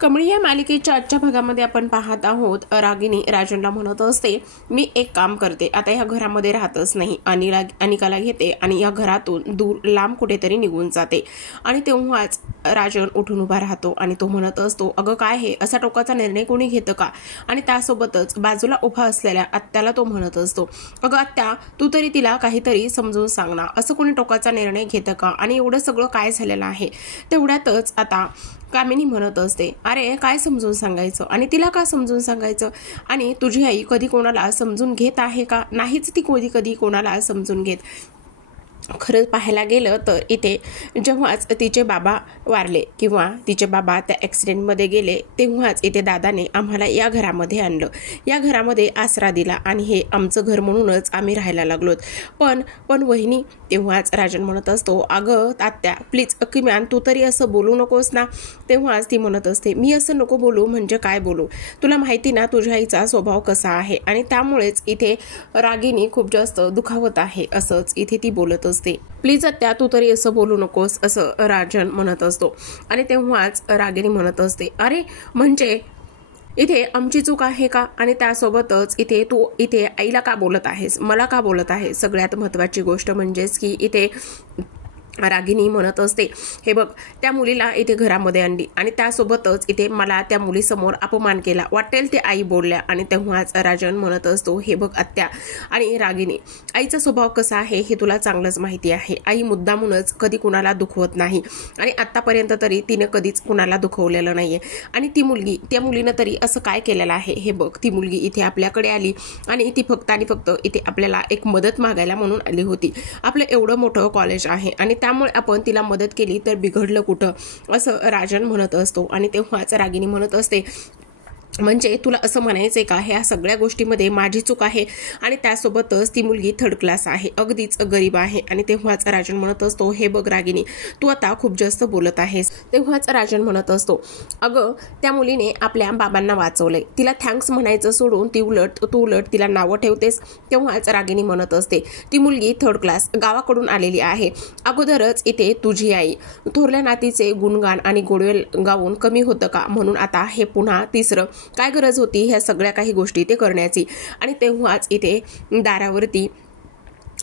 कमळी या मालिकेच्या आजच्या भागामध्ये आपण पाहत आहोत, रागिनी राजनला म्हणत असते, मी एक काम करते, आता या घरामध्ये राहतच नाही, अनिकाला घेते आणि या घरातून दूर लांब कुठेतरी निघून जाते. आणि तेव्हाच राजन उठून उभा राहतो आणि तो म्हणत असतो, अगं काय हे, असा टोकाचा निर्णय कोणी घेतं का? आणि त्यासोबतच बाजूला उभा असलेल्या आत्याला तो म्हणत असतो, अगं आत्या, तू तरी तिला काहीतरी समजून सांग ना, असं कोणी टोकाचा निर्णय घेतं का? आणि एवढं सगळं काय झालेलं आहे? तेवढ्यातच आता कामिनी म्हणत असते, अरे काय समजून सांगायचं आणि तिला का समजून सांगायचं? आणि तुझी आई कधी कोणाला समजून घेत आहे का? नाहीच ती कधी कधी कोणाला समजून घेत. खरं पाहायला गेलं तर इथे जेव्हाच तिचे बाबा वारले किंवा तिचे बाबा त्या ॲक्सिडेंटमध्ये गेले, तेव्हाच इथे दादाने आम्हाला या घरामध्ये आणलं, या घरामध्ये आसरा दिला आणि हे आमचं घर म्हणूनच आम्ही राहायला लागलोत. पण वहिनी, तेव्हाच राजन म्हणत असतो, अगं तात्या प्लीज किमान तू तरी असं बोलू नकोस ना. तेव्हाच ती म्हणत असते, मी असं नको बोलू म्हणजे काय बोलू? तुला माहिती ना तुझ्या आईचा स्वभाव कसा आहे, आणि त्यामुळेच इथे रागिनी खूप जास्त दुखावत आहे, असंच इथे ती बोलत असते. प्लीज आत्या तू तरी असं बोलू नकोस, असं राजन म्हणत असतो. आणि तेव्हाच रागिनी म्हणत असते, अरे म्हणजे इथे आमची चूक आहे का? आणि त्यासोबतच इथे तू इथे आईला का बोलत आहेस, मला का बोलत आहे? सगळ्यात महत्त्वाची गोष्ट म्हणजेच की इथे रागिनी म्हणत असते, हे बघ, त्या मुलीला इथे घरामध्ये आणली आणि त्यासोबतच इथे मला त्या मुलीसमोर अपमान केला, वाटेल ते आई बोलल्या. आणि तेव्हाच राजन म्हणत असतो, हे बघ आत्या आणि रागिनी, आईचा स्वभाव कसा आहे हे तुला चांगलंच माहिती आहे. आई मुद्दामूनच कधी कुणाला दुखवत नाही आणि आत्तापर्यंत तरी तिने कधीच कुणाला दुखवलेलं नाहीये. आणि ती मुलगी, त्या मुलीनं तरी असं काय केलेलं आहे? हे बघ, ती मुलगी इथे आपल्याकडे आली आणि ती फक्त आणि फक्त इथे आपल्याला एक मदत मागायला म्हणून आली होती. आपलं एवढं मोठं कॉलेज आहे आणि त्यामुळे आपण तिला मदत केली तर बिघडलं कुठं, असं राजन म्हणत असतो. आणि तेव्हाच रागिनी म्हणत असते, म्हणजे तुला असं म्हणायचंय का ह्या सगळ्या गोष्टीमध्ये माझी चूक आहे? आणि त्यासोबतच ती मुलगी थर्ड क्लास आहे, अगदीच गरीब आहे. आणि तेव्हाच राजन म्हणत असतो, हे बघ रागिनी, तू आता खूप जास्त बोलत आहेस. तेव्हाच राजन म्हणत असतो, अगं त्या मुलीने आपल्या बाबांना वाचवलंय, तिला थँक्स म्हणायचं सोडून तू उलट तिला नावं ठेवतेस. तेव्हाच रागिनी म्हणत असते, ती मुलगी थर्ड क्लास गावाकडून आलेली आहे. अगोदरच इथे तुझी आई थोरल्या नातीचे गुणगान आणि गोडवे गाऊन कमी होतं का? म्हणून आता हे पुन्हा तिसरं, काय गरज होती ह्या सगळ्या काही गोष्टी ते करण्याची? आणि तेव्हाच इथे दारावरती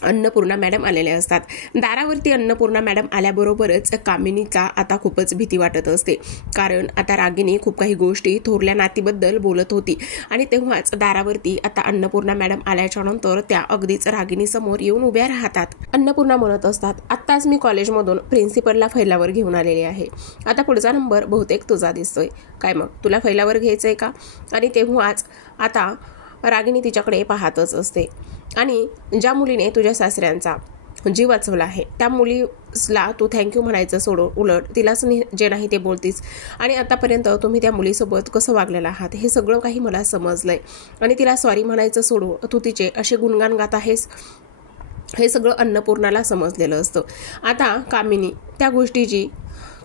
अन्नपूर्णा मॅडम आलेल्या असतात. दारावरती अन्नपूर्णा मॅडम आल्याबरोबरच कामिनीचा आता खूपच भीती वाटत असते, कारण आता रागिनी खूप काही गोष्टी थोरल्या नातीबद्दल बोलत होती. आणि तेव्हाच दारावरती आता अन्नपूर्णा मॅडम आल्याच्या नंतर त्या अगदीच रागिनी समोर येऊन उभ्या राहतात. अन्नपूर्णा म्हणत असतात, आत्ताच मी कॉलेजमधून प्रिन्सिपलला फैलावर घेऊन आलेली आहे, आता पुढचा नंबर बहुतेक तुझा दिसतोय, काय मग तुला फैलावर घ्यायचंय का? आणि तेव्हाच आता रागिनी तिच्याकडे पाहतच असते. आणि ज्या मुलीने तुझ्या सासऱ्यांचा जीव वाचवला आहे त्या मुलीला तू थँक्यू म्हणायचं सोडून उलट तिलाच जे नाही ते बोलतीस. आणि आतापर्यंत तुम्ही त्या मुलीसोबत कसं वागलेला आहात हे सगळं काही मला समजलंय. आणि तिला सॉरी म्हणायचं सोडून तू तिचे असे गुणगान गात आहेस, हे सगळं अन्नपूर्णाला समजलेलं असतं. आता कामिनी त्या गोष्टीची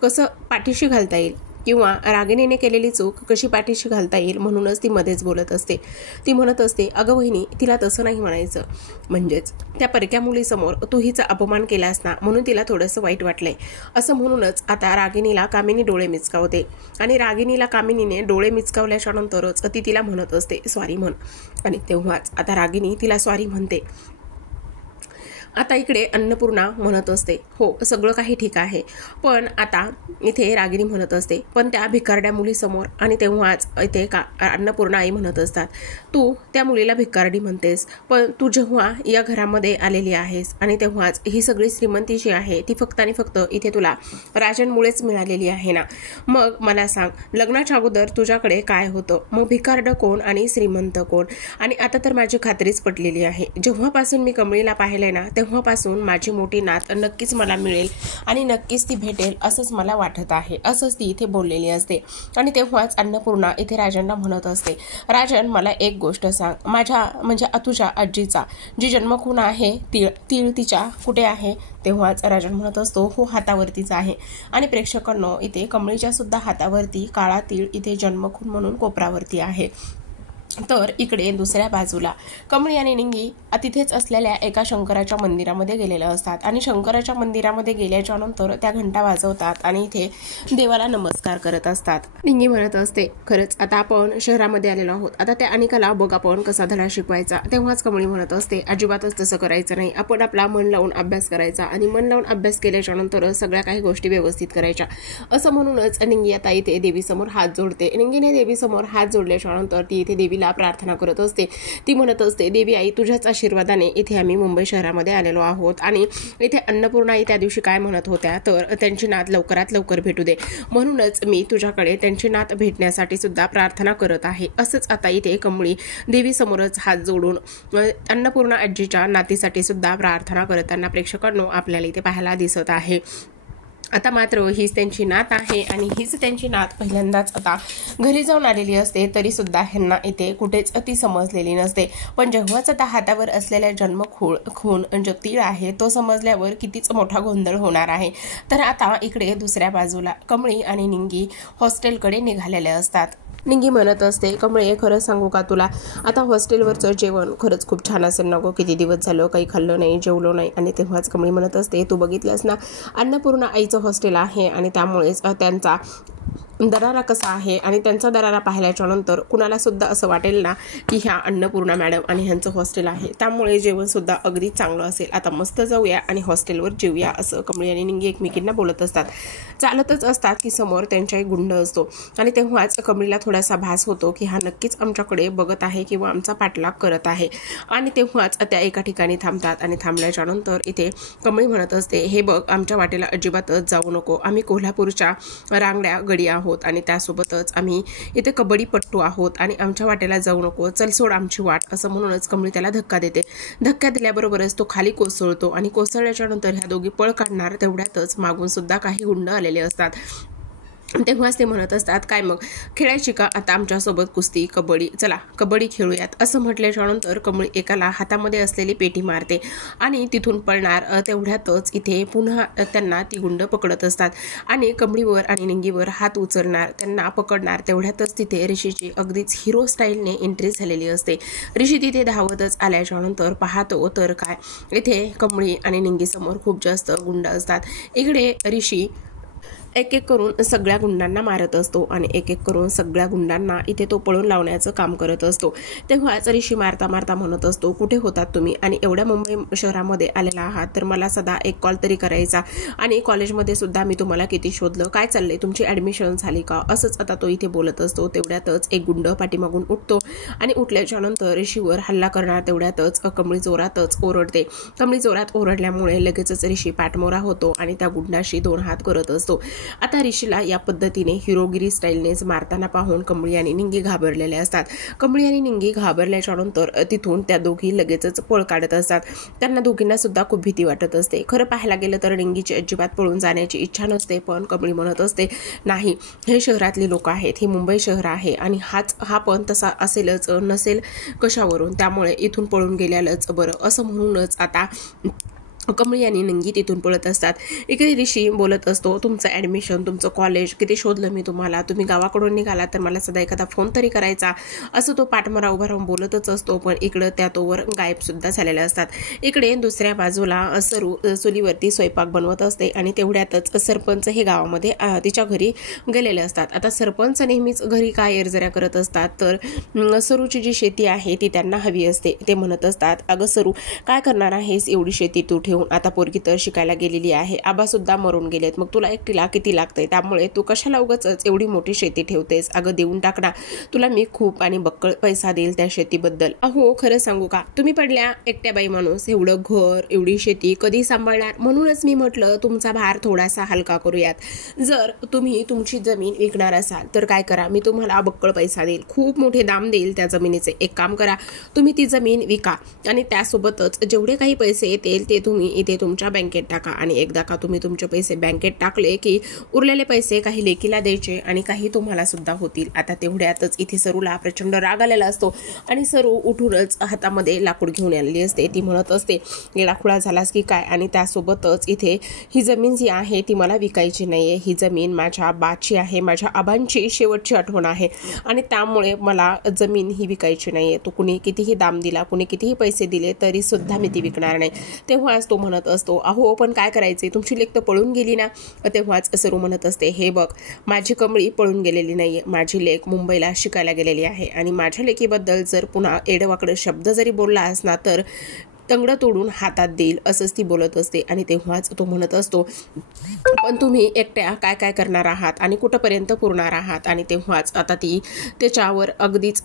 कसं पाठीशी घालता येईल किंवा रागिनीने केलेली चूक कशी पाठीशी घालता येईल म्हणूनच ती मध्येच बोलत असते. ती म्हणत असते, अगं वहिनी, तिला तसं नाही म्हणायचं, म्हणजेच त्या परक्या मुलीसमोर तू हिचा अपमान केलास ना, म्हणून तिला थोडंसं वाईट वाटलंय, असं म्हणूनच आता रागिनीला कामिनी डोळे मिचकावते. आणि रागिनीला कामिनीने डोळे मिचकावल्याच्या नंतरच ती तिला म्हणत असते, सॉरी म्हण. आणि तेव्हाच आता रागिनी तिला सॉरी म्हणते. आता इकडे अन्नपूर्णा म्हणत असते, हो सगळं काही ठीक आहे, पण आता इथे रागिनी म्हणत असते, पण त्या भिकारड्या मुलीसमोर. आणि तेव्हाच इथे अन्नपूर्णा आई म्हणत असतात, तू त्या मुलीला भिकारडी म्हणतेस, पण तू जेव्हा या घरामध्ये आलेली आहेस आणि तेव्हाच ही सगळी श्रीमंती जी आहे ती फक्त आणि फक्त इथे तुला राजनमुळेच मिळालेली आहे ना. मग मला सांग, लग्नाच्या अगोदर तुझ्याकडे काय होतं? मग भिकारड कोण आणि श्रीमंत कोण? आणि आता तर माझी खात्रीच पटलेली आहे, जेव्हापासून मी कमळीला पाहिलंय ना तेव्हापासून माझी मोठी नात नक्कीच मला मिळेल आणि नक्कीच ती भेटेल, असंच मला वाटत आहे, असंच ती इथे बोललेली असते. आणि तेव्हाच अन्नपूर्णा इथे राजनला म्हणत असते, राजन मला एक गोष्ट सांग, माझ्या म्हणजे तुझ्या आजीचा जी जन्मखून आहे तीळ तिच्या कुठे आहे? तेव्हाच राजन म्हणत असतो, हो हातावरतीच आहे. आणि प्रेक्षकांनो, इथे कमळीच्या सुद्धा हातावरती काळा तीळ इथे जन्मखून म्हणून कोपरावरती आहे. तर इकडे दुसऱ्या बाजूला कमळी आणि निंगी तिथेच असलेल्या एका शंकराच्या मंदिरामध्ये गेलेल्या असतात आणि शंकराच्या मंदिरामध्ये गेल्याच्या नंतर त्या घंटा वाजवतात आणि इथे देवाला नमस्कार करत असतात. निंगी म्हणत असते, खरंच आता आपण शहरामध्ये आलेलो आहोत, आता त्या अनिकाला बघ आपण कसा धडा शिकवायचा. तेव्हाच कमळी म्हणत असते, अजिबातच तसं करायचं नाही, आपण आपला मन लावून अभ्यास करायचा आणि मन लावून अभ्यास केल्याच्या नंतर सगळ्या काही गोष्टी व्यवस्थित करायच्या. असं म्हणूनच निंगी आता इथे देवीसमोर हात जोडते. निंगीने देवीसमोर हात जोडल्याच्या नंतर ती इथे देवीला प्रार्थना करत असते. ती म्हणत असते, देवी आई तुझ्याच आशीर्वादाने इथे आम्ही मुंबई शहरामध्ये आलेलो आहोत आणि इथे अन्नपूर्णा आई त्या दिवशी काय म्हणत होत्या तर त्यांची नात लवकरात लवकर भेटू दे, म्हणूनच मी तुझ्याकडे त्यांची नात भेटण्यासाठी सुद्धा प्रार्थना करत आहे. असंच आता इथे कमळी देवी समोरच हात जोडून अन्नपूर्णा आजीच्या नातीसाठी सुद्धा प्रार्थना करताना प्रेक्षकांनो आपल्याला इथे पाहायला दिसत आहे. आता मात्र हीच त्यांची नात आहे आणि हीच त्यांची नात पहिल्यांदाच आता घरी जाऊन आलेली असते, तरी सुद्धा ह्यांना इथे कुठेच ती समजलेली नसते. पण जेव्हाच आता हातावर असलेल्या खून जो तीळ आहे तो समजल्यावर कितीच मोठा गोंधळ होणार आहे. तर आता इकडे दुसऱ्या बाजूला कमळी आणि निंगी हॉस्टेलकडे निघालेले असतात. निंगी म्हणत असते, कमळे खरंच सांगू का तुला, आता हॉस्टेलवरचं जेवण खरंच खूप छान असेल नको, किती दिवस झालं काही खाल्लं नाही, जेवलो नाही. आणि तेव्हाच कमळी म्हणत असते, तू बघितलंस ना अन्नपूर्णा आईचं हॉस्टेल आहे आणि त्यामुळेच त्यांचा दरारा कसा आहे आणि त्यांचा दरारा पाहिल्याच्या नंतर कुणाला सुद्धा असं वाटेल ना की ह्या अन्नपूर्णा मॅडम आणि ह्यांचं हॉस्टेल आहे, त्यामुळे जेवण सुद्धा अगदी चांगलं असेल, आता मस्त जाऊया आणि हॉस्टेलवर जेऊया, असं कमळी आणि निंगी एकमेकींना बोलत असतात. चालतच असतात की समोर त्यांचा एक गुंड असतो आणि तेव्हाच कमळीला थोडासा भास होतो की हा नक्कीच आमच्याकडे बघत आहे किंवा आमचा पाठलाग करत आहे. आणि तेव्हाच त्या एका ठिकाणी थांबतात आणि थांबल्याच्या नंतर इथे कमळी म्हणत असते, हे बघ आमच्या वाटेला अजिबातच जाऊ नको, आम्ही कोल्हापूरच्या रांगड्या गडी आहोत आणि त्यासोबतच आम्ही इथे कबड्डीपट्टू आहोत आणि आमच्या वाटेला जाऊ नको, चल सोड आमची वाट, असं म्हणूनच कमळी त्याला धक्का देते. धक्का दिल्याबरोबरच तो खाली कोसळतो आणि कोसळल्याच्या नंतर ह्या दोघी पळ काढणार तेवढ्यातच मागून सुद्धा काही गुंड आलेले असतात. तेव्हाच ते म्हणत असतात, काय मग खेळायची का आता आमच्यासोबत कुस्ती, कबड्डी, चला कबड्डी खेळूयात, असं म्हटल्याच्या नंतर कमळी एकाला हातामध्ये असलेली पेटी मारते आणि तिथून पळणार तेवढ्यातच इथे पुन्हा त्यांना ती गुंड पकडत असतात आणि कमळीवर आणि निंगीवर हात उचलणार, त्यांना पकडणार तेवढ्यातच तिथे ऋषीची अगदीच हिरो स्टाईलने एंट्री झालेली असते. ऋषी तिथे धावतच आल्याच्या नंतर पाहतो तर काय इथे कमळी आणि निंगीसमोर खूप जास्त गुंड असतात. इकडे ऋषी एक एक करून सगळ्या गुंडांना मारत असतो आणि एक एक करून सगळ्या गुंडांना इथे तो पळून लावण्याचं काम करत असतो. तेव्हाच ऋषी मारता मारता म्हणत असतो, कुठे होतात तुम्ही आणि एवढ्या मुंबई शहरामध्ये आलेला आहात तर मला सदा एक कॉल तरी करायचा आणि कॉलेजमध्ये सुद्धा मी तुम्हाला किती शोधलं, काय चाललंय, तुमची ॲडमिशन झाली का, असंच आता तो इथे बोलत असतो. तेवढ्यातच एक गुंड पाठीमागून उठतो आणि उठल्याच्या नंतर ऋषीवर हल्ला करणार तेवढ्यातच कमळी जोरातच ओरडते. कमळी जोरात ओरडल्यामुळे लगेचच ऋषी पाठमोरा होतो आणि त्या गुंडाशी दोन हात करत असतो. आता ऋषीला या पद्धतीने हिरोगिरी स्टाईलनेच मारताना पाहून कमळी आणि निंगी घाबरलेले असतात. कमळी आणि निंगी घाबरल्याच्या नंतर तिथून त्या दोघी लगेचच पळ काढत असतात. त्यांना दोघींना सुद्धा खूप भीती वाटत असते. खरं पाहायला गेलं तर निंगीची अजिबात पळून जाण्याची इच्छा नसते, पण कमळी म्हणत असते, नाही हे शहरातली लोक आहेत, हे मुंबई शहर आहे आणि हा पण तसा असेलच नसेल कशावरून, त्यामुळे इथून पळून गेल्यालंच बरं, असं म्हणूनच आता कमळी आणि निंगी तिथून पळत असतात. इकडे ऋषी बोलत असतो, तुमचं ॲडमिशन, तुमचं कॉलेज किती शोधलं मी तुम्हाला, तुम्ही गावाकडून निघाला तर मला सदा एखादा फोन तरी करायचा, असं तो पाठमोरा उभा राहून बोलतच असतो. पण इकडं त्या तोवर गायब सुद्धा झालेल्या असतात. इकडे दुसऱ्या बाजूला सरू चुलीवरती स्वयंपाक बनवत असते आणि तेवढ्यातच सरपंच हे गावामध्ये तिच्या घरी गेलेले असतात. आता सरपंच नेहमीच घरी काय एरजऱ्या करत असतात तर सरूची जी शेती आहे ती त्यांना हवी असते. ते म्हणत असतात, अगं सरू काय करणार आहेस, एवढी शेती तू ठेवून, आता पोरगी तर शिकायला गेलेली आहे, आबा सुद्धा मरून गेलेत, मग तुला एकटीला किती लागतंय, त्यामुळे तू कशाला उगाचच एवढी मोठी शेती ठेवतेस, अगं देऊन टाक ना, तुला मी खूप आणि बक्कळ पैसा देईल त्या शेतीबद्दल. अहो खरं सांगू का, तुम्ही पडल्या एकट्या बाई माणूस, एवढं घर एवढी शेती कधी सांभाळणार, म्हणूनच मी म्हटलं तुमचा भार थोडासा हलका करूयात. जर तुम्ही तुमची जमीन विकणार असाल तर काय करा, मी तुम्हाला बक्कळ पैसा देईल, खूप मोठे दाम देईल त्या जमिनीचे. एक काम करा, तुम्ही ती जमीन विका आणि त्यासोबतच जेवढे काही पैसे येतील ते तुम्ही तुम्ही इथे तुमच्या बँकेत टाका आणि एकदा का तुम्ही तुमचे पैसे बँकेत टाकले की उरलेले पैसे काही लेकीला द्यायचे आणि काही तुम्हाला सुद्धा होतील. आता तेवढ्यातच इथे सरूला प्रचंड राग आलेला असतो आणि सरू उठूनच हातामध्ये लाकूड घेऊन आलेली असते. ती म्हणत असते येडाखुळा झालास की काय, आणि त्यासोबतच इथे ही जमीन जी आहे ती मला विकायची नाहीये. ही जमीन माझ्या बाची आहे, माझ्या आबांची शेवटची आठवण आहे आणि त्यामुळे मला जमीन ही विकायची नाहीये. तो कुणी कितीही दाम दिला, कुणी कितीही पैसे दिले तरी सुद्धा मी ती विकणार नाही. तेव्हाच तो म्हणत असतो अहो पण काय करायचे, तुमची लेक तर पळून गेली ना. तेव्हाच सरू म्हणत असते हे बघ, माझी कमळी पळून गेलेली नाहीये, माझी लेक मुंबईला शिकायला गेलेली आहे आणि माझ्या लेकीबद्दल जर पुन्हा एडवाकडे शब्द जरी बोलला असला तर तंगड तोडून हातात देईल, असंच ती बोलत असते. आणि तेव्हाच तो म्हणत असतो पण तुम्ही एकट्या काय काय करणार आहात आणि कुठंपर्यंत पुरणार आहात. आणि तेव्हाच आता ती त्याच्यावर अगदीच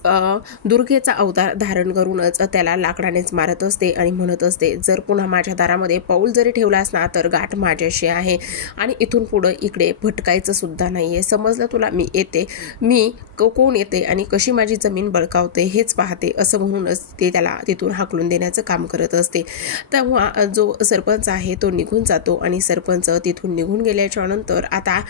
दुर्गेचा अवतार धारण करूनच त्याला लाकडानेच मारत असते आणि म्हणत असते जर पुन्हा माझ्या दारामध्ये पाऊल जरी ठेवलास ना तर गाठ माझ्याशी आहे आणि इथून पुढं इकडे भटकायचं सुद्धा नाहीये. समजलं तुला, मी येते, मी कोण येते आणि कशी माझी जमीन बळकावते हेच पाहते, असं म्हणूनच ते त्याला तिथून हाकलून देण्याचं काम करत असते. तेव्हा जो सरपंच आहे तो निघून जातो आणि सरपंच तिथून निघून गेल्याच्या नंतर आता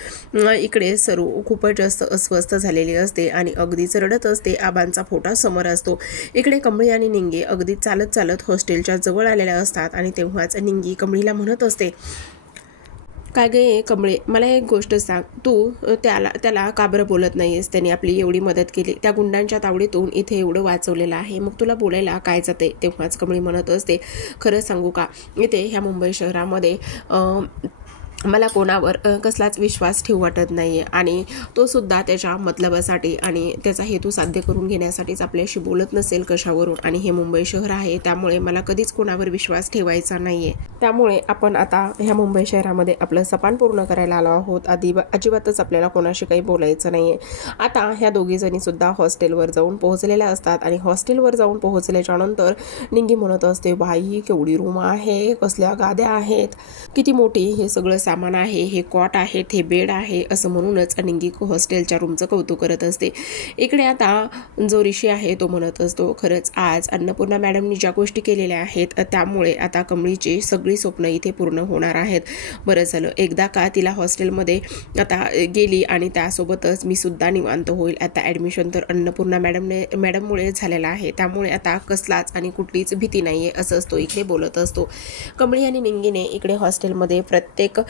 इकडे सरू खूपच जास्त अस्वस्थ झालेली असते आणि अगदीच रडत असते. आबांचा फोटो समोर असतो. इकडे कमळी आणि निंगी अगदी चालत चालत हॉस्टेलच्या जवळ आलेल्या असतात आणि तेव्हाच निंगी कमळीला म्हणत असते काय गे कमळे, मला एक गोष्ट सांग, तू त्याला का बरं बोलत नाहीयेस? त्यांनी आपली एवढी मदत केली, त्या गुंडांच्या तावडीतून इथे एवढं वाचवलेलं आहे, मग तुला बोलायला काय जाते? तेव्हाच कमळी म्हणत असते खरं सांगू का, इथे ह्या मुंबई शहरामध्ये मला कोणावर कसलाच विश्वास ठेवू वाटत नाहीये आणि तो सुद्धा त्याच्या मतलबासाठी आणि त्याचा हेतू साध्य करून घेण्यासाठीच आपल्याशी बोलत नसेल कशावरून. आणि हे मुंबई शहर आहे त्यामुळे मला कधीच कोणावर विश्वास ठेवायचा नाहीये. त्यामुळे आपण आता ह्या मुंबई शहरामध्ये आपलं सपान पूर्ण करायला आलो आहोत. अजिबातच आपल्याला कोणाशी काही बोलायचं नाहीये. आता ह्या दोघी जणी सुद्धा हॉस्टेलवर जाऊन पोहोचलेल्या असतात आणि हॉस्टेलवर जाऊन पोहोचल्याच्या नंतर निंगी म्हणत असते बाई केवढी रूम आहे, कसल्या गाद्या आहेत, किती मोठी हे सगळं सामान आहे, हे कॉट आहेत, हे बेड आहे, असं म्हणूनच निंगी हॉस्टेलच्या रूमचं कौतुक करत असते. इकडे आता जो ऋषी आहे तो म्हणत असतो खरंच आज अन्नपूर्णा मॅडमनी ज्या गोष्टी केलेल्या आहेत त्यामुळे आता कमळीची सगळी स्वप्न इथे पूर्ण होणार आहेत. बरं झालं एकदा का तिला हॉस्टेलमध्ये आता गेली आणि त्यासोबतच मी सुद्धा निवांत होईल. आता ॲडमिशन तर अन्नपूर्णा मॅडममुळे झालेला आहे त्यामुळे आता कसलाच आणि कुठलीच भीती नाहीये, असंच तो इकडे बोलत असतो. कमळी आणि निंगीने इकडे हॉस्टेलमध्ये प्रत्येक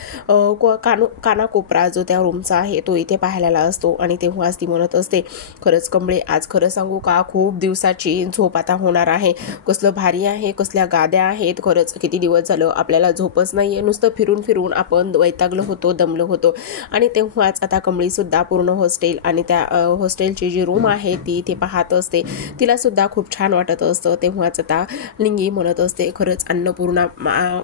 कानाकोपरा जो त्या रूमचा आहे तो इथे पाहायला असतो आणि तेव्हाच ती म्हणत असते खरंच कमळे आज खरं सांगू का खूप दिवसाची झोप आता होणार आहे. कसलं भारी आहे, कसल्या गाद्या आहेत, खरंच किती दिवस झालं आपल्याला झोपच नाहीये, नुसतं फिरून फिरून आपण वैतागलो होतो, दमलो होतो. आणि तेव्हाच आता कमळी सुद्धा पूर्ण हॉस्टेल आणि त्या हॉस्टेलची जी रूम आहे ती इथे पाहत असते. तिला सुद्धा खूप छान वाटत असतं. तेव्हाच आता निंगी म्हणत असते खरंच अन्नपूर्णा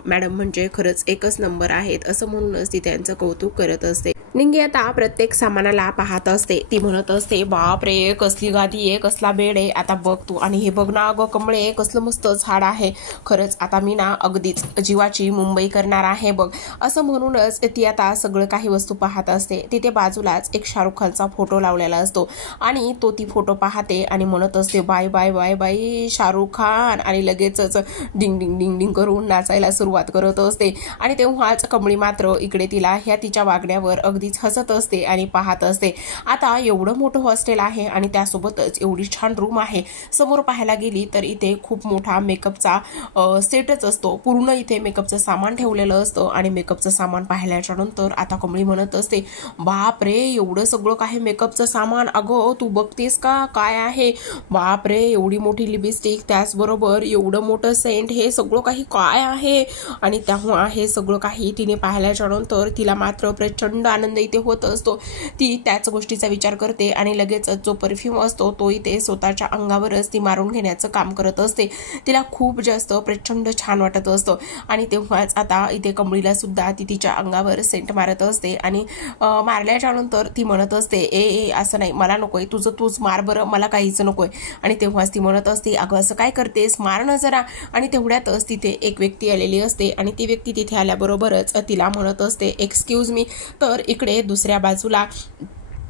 मॅडम म्हणजे खरंच एकच नंबर आहेत, असं म्हणूनच ती त्यांचं कौतुक करत असते. निंगी आता प्रत्येक सामानाला पाहत असते. ती म्हणत असते बाप रे कसली गादी आहे, कसला बेड आहे, आता बघ तू, आणि हे बघ ना अगं कमळे कसलं मस्त झाड आहे, खरंच आता मी ना अगदीच जीवाची मुंबई करणार आहे बघ, असं म्हणूनच ती आता सगळं काही वस्तू पाहत असते. तिथे बाजूलाच एक शाहरुख खानचा फोटो लावलेला असतो आणि तो ती फोटो पाहते आणि म्हणत असते bye bye bye bye Shahrukh Khan, आणि लगेचच डिंग डिंग डिंग डिंग करून नाचायला सुरुवात करत असते. आणि तेव्हाच कमळी मात्र इकडे तिला ह्या तिच्या वागण्यावर अगदीच हसत असते आणि पाहत असते. आता एवढं मोठं हॉस्टेल आहे आणि त्यासोबतच एवढी छान रूम आहे. समोर पाहायला गेली तर इथे खूप मोठा मेकअपचा सेटच असतो, पूर्ण इथे मेकअपचं सामान ठेवलेलं असतं. आणि मेकअपचं सामान पाहिल्याच्या नंतर आता कमळी म्हणत असते बाप रे एवढं सगळं काही मेकअपचं सामान, अगं तू बघतेस का काय आहे, बाप रे एवढी मोठी लिपस्टिक, त्याचबरोबर एवढं मोठं सेंट, हे सगळं काही काय आहे. आणि तेव्हा हे सगळं काही तिने पाहिल्याच्या नंतर तिला मात्र प्रचंड आनंद इथे होत असतो. ती त्याच गोष्टीचा विचार करते आणि लगेच जो परफ्यूम असतो तो इथे स्वतःच्या अंगावरच ती मारून घेण्याचं काम करत असते. तिला खूप जास्त प्रचंड छान वाटत असतं. आणि तेव्हाच आता इथे कमळीला सुद्धा ती तिच्या अंगावर सेंट मारत असते आणि मारल्याच्या नंतर ती म्हणत असते ए असं नाही, मला नकोय, तुझं तूच मार बरं, मला काहीच नकोय. आणि तेव्हाच ती म्हणत असते अगं असं काय करतेस, मार ना जरा. आणि तेवढ्यातच तिथे एक व्यक्ती आलेली असते आणि ती व्यक्ती तिथे आल्याबरोबरच तिला म्हणत असते एक्सक्यूज मी. तर इकडे दुसऱ्या बाजूला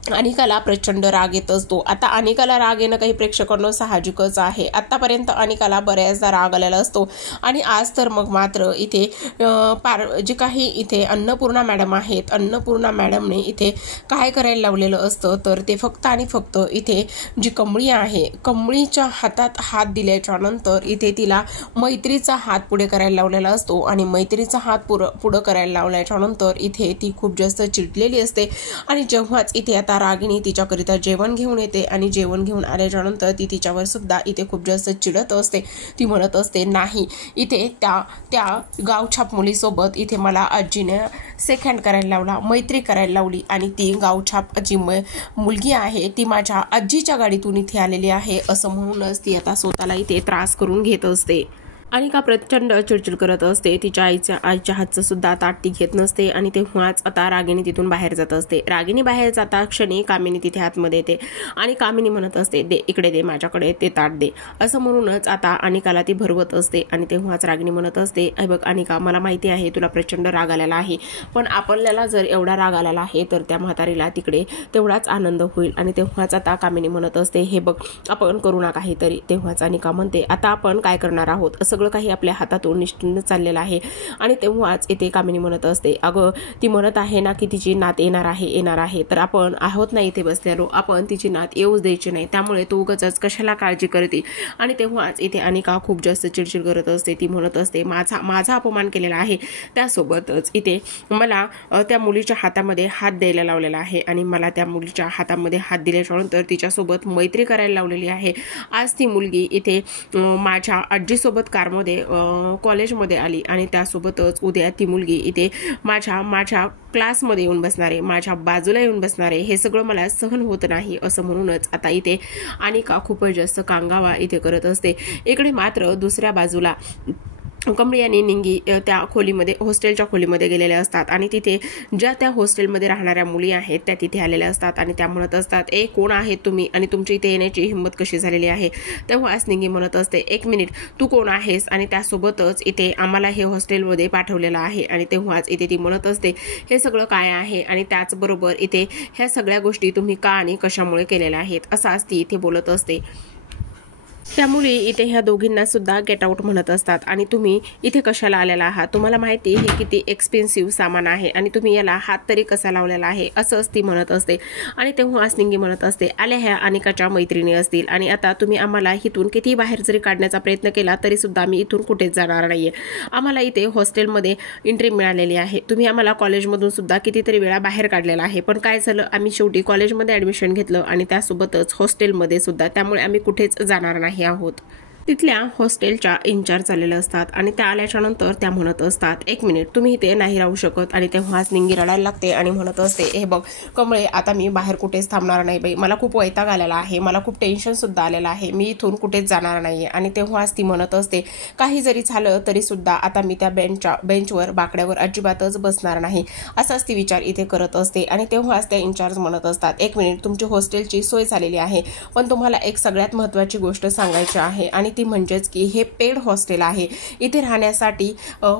अनिकाला प्रचंड राग येत असतो. आता अनिकाला राग येणं काही प्रेक्षकांना साहजिकच आहे. आतापर्यंत अनिकाला बऱ्याचदा राग आलेला असतो आणि आज तर मग मात्र इथे जे काही इथे अन्नपूर्णा मॅडम आहेत, अन्नपूर्णा मॅडमने इथे काय करायला लावलेलं असतं तर ते फक्त आणि फक्त इथे जी कमळी आहे, कमळीच्या हातात हात दिल्याच्या नंतर इथे तिला मैत्रीचा हात पुढे करायला लावलेला असतो आणि मैत्रीचा हात पुढं करायला लावल्याच्या नंतर इथे ती खूप जास्त चिडलेली असते आणि जेव्हाच इथे आता रागिनी तिच्याकरिता जेवण घेऊन येते आणि जेवण घेऊन आल्याच्या नंतर ती तिच्यावर सुद्धा इथे खूप जास्त चिडत असते. ती म्हणत असते नाही, इथे त्या गावछाप मुलीसोबत इथे मला आजीने सेकंड करायला लावला, मैत्री करायला लावली आणि ती गावछाप जी मुलगी आहे ती माझ्या आजीच्या गाडीतून इथे आलेली आहे असं म्हणूनच ती आता स्वतःला इथे त्रास करून घेत असते. अनिका प्रचंड चिडचिड करत असते. तिच्या आईच्या हातचं सुद्धा ताट ती घेत नसते आणि तेव्हाच आता रागिनी तिथून बाहेर जात असते. रागिनी बाहेर जाता क्षणी कामिनी तिथे आतमध्ये येते आणि कामिनी म्हणत असते दे इकडे, दे माझ्याकडे ते ताट दे असं म्हणूनच आता अनिकाला ती भरवत असते आणि तेव्हाच रागिनी म्हणत असते अरे बघ अनिका, मला माहिती आहे तुला प्रचंड राग आलेला आहे, पण आपल्याला जर एवढा राग आलेला आहे तर त्या म्हातारीला तिकडे तेवढाच आनंद होईल. आणि तेव्हाच आता कामिनी म्हणत असते हे बघ आपण करू ना काहीतरी. तेव्हाच अनिका म्हणते आता आपण काय करणार आहोत, सगळं काही आपल्या हातातून निष्ठून चाललेलं आहे. आणि तेव्हाच इथे कामिनी म्हणत असते अगं ती म्हणत आहे ना की तिची नात येणार आहे तर आपण आहोत ना इथे बसलेलो, आपण तिची नात येऊच द्यायची नाही, त्यामुळे तू उगाच कशाला काळजी करते. आणि तेव्हाच इथे अनिका खूप जास्त चिडचिड करत असते. ती म्हणत असते माझा अपमान केलेला आहे, त्यासोबतच इथे मला त्या मुलीच्या हातामध्ये हात द्यायला लावलेला आहे आणि मला त्या मुलीच्या हातामध्ये हात दिल्याच्यानंतर तिच्यासोबत मैत्री करायला लावलेली आहे. आज ती मुलगी इथे माझ्या आजीसोबत कारमध्ये कॉलेजमध्ये आली आणि त्यासोबतच उद्या ती मुलगी इथे माझ्या क्लासमध्ये येऊन बसणारे, माझ्या बाजूला येऊन बसणारे, हे सगळं मला सहन होत नाही असं म्हणूनच आता इथे अनिका खूपच जास्त कांगावा इथे करत असते. इकडे मात्र दुसऱ्या बाजूला कमळी आणि निंगी त्या खोलीमध्ये हॉस्टेलच्या खोलीमध्ये गेलेल्या असतात आणि तिथे ज्या त्या हॉस्टेलमध्ये राहणाऱ्या मुली आहेत त्या तिथे आलेल्या असतात आणि त्या म्हणत असतात ए कोण आहेत तुम्ही आणि तुमची इथे येण्याची हिंमत कशी झालेली आहे. तेव्हाच निंगी म्हणत असते एक मिनिट, तू कोण आहेस आणि त्यासोबतच इथे आम्हाला हे हॉस्टेलमध्ये पाठवलेलं आहे. आणि तेव्हाच इथे ती म्हणत असते हे सगळं काय आहे आणि त्याचबरोबर इथे ह्या सगळ्या गोष्टी तुम्ही का आणि कशामुळे केलेल्या आहेत असाच ती इथे बोलत असते. त्यामुळे इथे ह्या दोघींना सुद्धा गेट आउट म्हणत असतात आणि तुम्ही इथे कशाला आलेला आहात, तुम्हाला माहिती हे किती एक्सपेन्सिव्ह सामान आहे आणि तुम्ही याला हात तरी कसा लावलेला आहे असंच ती म्हणत असते. आणि तेव्हा निंगी म्हणत असते आल्या ह्या अनिकाच्या मैत्रिणी असतील आणि आता तुम्ही आम्हाला इथून किती बाहेर जरी काढण्याचा प्रयत्न केला तरी सुद्धा आम्ही इथून कुठेच जाणार नाहीये. आम्हाला इथे हॉस्टेलमध्ये एंट्री मिळालेली आहे, तुम्ही आम्हाला कॉलेजमधून सुद्धा कितीतरी वेळा बाहेर काढलेला आहे, पण काय झालं आम्ही शेवटी कॉलेजमध्ये ॲडमिशन घेतलं आणि त्यासोबतच हॉस्टेलमध्ये सुद्धा, त्यामुळे आम्ही कुठेच जाणार नाही आहोत. तिथल्या हॉस्टेलच्या इन्चार्ज आलेल्या असतात आणि त्या आल्याच्या नंतर त्या म्हणत असतात एक मिनिट, तुम्ही इथे नाही राहू शकत. आणि तेव्हाच निंगी रडायला लागते आणि म्हणत असते हे बघ कमळे, आता मी बाहेर कुठेच थांबणार नाही बाई, मला खूप वैताग आलेला आहे, मला खूप टेन्शन सुद्धा आलेलं आहे, मी इथून कुठेच जाणार नाहीये. आणि तेव्हाच ती म्हणत असते काही जरी झालं तरी सुद्धा आता मी त्या बेंचवर बाकड्यावर अजिबातच बसणार नाही असाच ती विचार इथे करत असते. आणि तेव्हाच त्या इन्चार्ज म्हणत असतात एक मिनिट, तुमची हॉस्टेलची सोय झालेली आहे, पण तुम्हाला एक सगळ्यात महत्त्वाची गोष्ट सांगायची आहे आणि ती म्हणजेच की हे पेड हॉस्टेल आहे, इथे राहण्यासाठी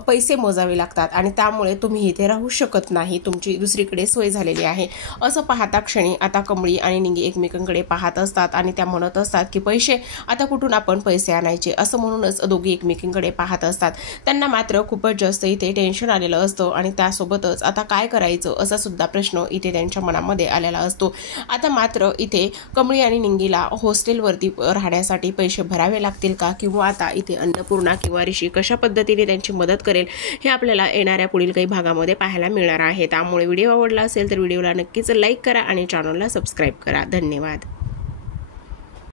पैसे मोजावे लागतात आणि त्यामुळे तुम्ही इथे राहू शकत नाही, तुमची दुसरीकडे सोय झालेली आहे. असं पाहता क्षणी आता कमळी आणि निंगी एकमेकांकडे पाहत असतात आणि त्या म्हणत असतात की पैसे, आता कुठून आपण पैसे आणायचे असं म्हणूनच दोघी एकमेकांकडे पाहत असतात. त्यांना मात्र खूपच जास्त इथे टेन्शन आलेलं असतं आणि त्यासोबतच आता काय करायचं असा सुद्धा प्रश्न इथे त्यांच्या मनामध्ये आलेला असतो. आता मात्र इथे कमळी आणि निंगीला हॉस्टेलवरती राहण्यासाठी पैसे भरावे लागतील का, किंवा आता इथे अन्नपूर्णा किंवा ऋषी कशा पद्धतीने त्यांची मदत करेल हे आपल्याला येणाऱ्या पुढील काही भागामध्ये पाहायला मिळणार आहे. त्यामुळे व्हिडिओ आवडला असेल तर व्हिडिओला नक्कीच लाईक करा आणि चॅनलला सबस्क्राईब करा. धन्यवाद.